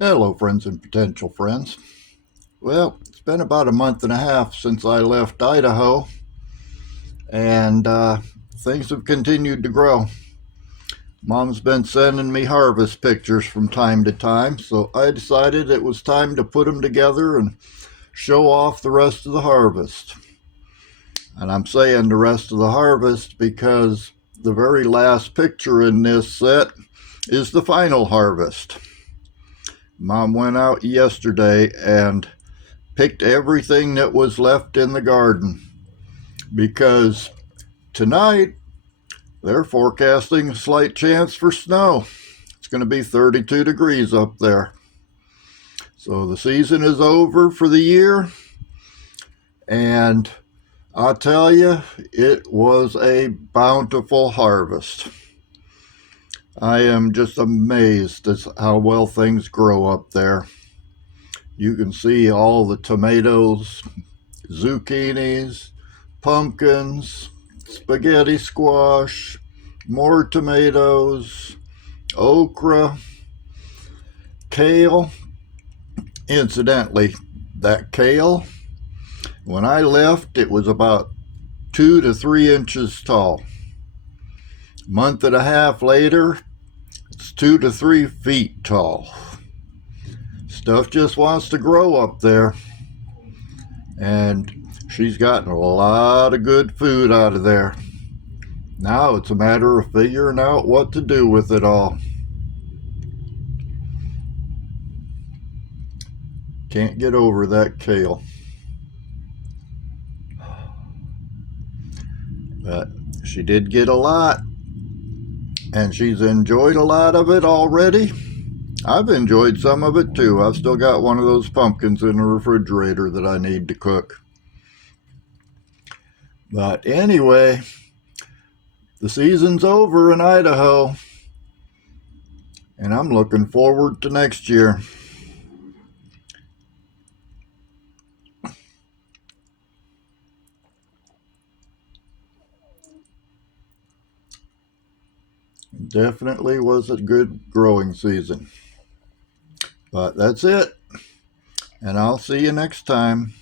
Hello, friends and potential friends. Well, it's been about a month and a half since I left Idaho, and things have continued to grow. Mom's been sending me harvest pictures from time to time, so I decided it was time to put them together and show off the rest of the harvest. And I'm saying the rest of the harvest because the very last picture in this set is the final harvest. Mom went out yesterday and picked everything that was left in the garden because tonight they're forecasting a slight chance for snow. It's going to be 32 degrees up there. So the season is over for the year, and I tell you, it was a bountiful harvest. I am just amazed at how well things grow up there. You can see all the tomatoes, zucchinis, pumpkins, spaghetti squash, more tomatoes, okra, kale. Incidentally, that kale, when I left, it was about 2 to 3 inches tall. A month and a half later, it's 2 to 3 feet tall. Stuff just wants to grow up there. And she's gotten a lot of good food out of there. Now it's a matter of figuring out what to do with it all. Can't get over that kale. But she did get a lot, and she's enjoyed a lot of it already. I've enjoyed some of it too. I've still got one of those pumpkins in the refrigerator that I need to cook. But anyway, the season's over in Idaho, and I'm looking forward to next year. Definitely was a good growing season. But that's it, and I'll see you next time.